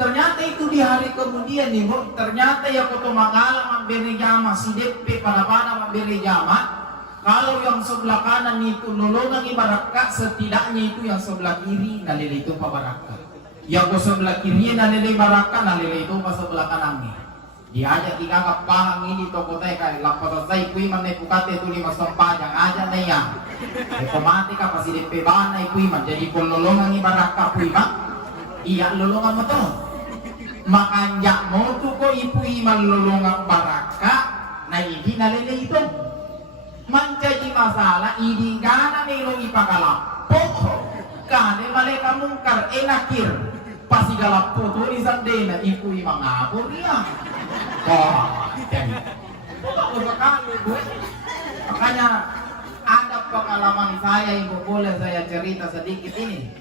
Ternyata itu di hari kemudian nih Bu, ternyata ya koto mangala memberi jama si DP pada memberi jama. Kalau yang sebelah kanan itu nolongan ibaratkan, setidaknya itu yang sebelah kiri nalili itu pabaraka. Yang sebelah kiri nalili baraka, nalili itu pas sebelah kanannya. Diajak digagap pahang ini toko teka lapor saya kuiman ne pukate itu 5 yang aja na yang. Otomatika pasti DP bana kuiman jadi nolongan ibaratkan kuiman. Iya lolongan mo to. Makanya mo to ko ipuiman lolongan baraka na hindi nalili itu. Menjadi masalah ini gana nilo ipagalapo kane maleka mungkar enakir pasti galapo to isandena ipui mangabur ya jadi sekali Bu. Makanya ada pengalaman saya yang boleh saya cerita sedikit ini.